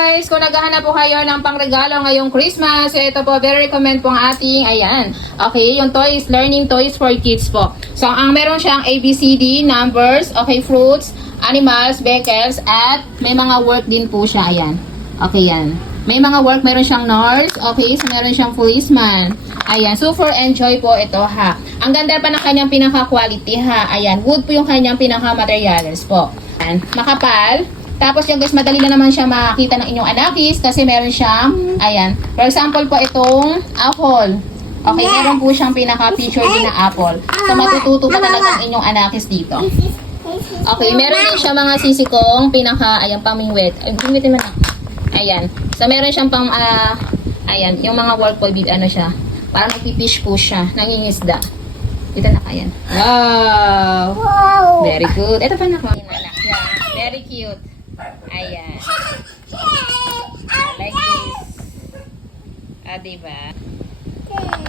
guys! Kung naghahanap po kayo ng pangregalo ngayong Christmas, ito po, very recommend po ang ating, ayan. Okay, yung toys, learning toys for kids po. So, ang meron siyang ABCD, numbers, okay, fruits, animals, vehicles, at may mga work din po siya, ayan. Okay, yan. May mga work, meron siyang nurse, okay, so meron siyang policeman. Ayan, super enjoy po ito, ha. Ang ganda pa ng kanyang pinaka-quality, ha. Ayan, wood po yung kanyang pinaka-materials po. Ayan, makapal. Tapos yung guys, madali na naman siya makita ng inyong anakis kasi meron siyang, ayan. For example po, itong apple. Okay, meron po siyang pinaka-picture din na apple. So, matututo pa talaga ang inyong anakis dito. Okay, meron din siya mga sisikong pinaka, ayan, pamingwit. Ay, gamitin mo na. Ayan. So, meron siyang pang, ayan, yung mga work po, ano siya. Parang nagpipish po siya, nangingisda. Ito na, ayan. Wow! Very good. Ito pa na ko. Very cute. Ayan. Like this. Diba?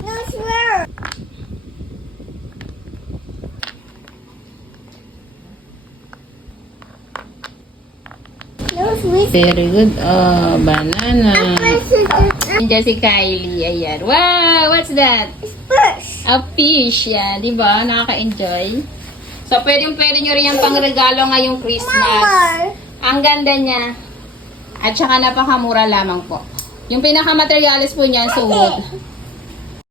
No swear. No sweet. Very good. Oh, banana. Diyan si Kylie. Ayan. Wow! What's that? Fish. A fish. Yan. Diba? Nakaka-enjoy. So, pwede nyo rin yung pangregalo ngayong Christmas. Ang ganda niya. At saka napakamura lamang po. Yung pinaka-materials po niyan, so wood.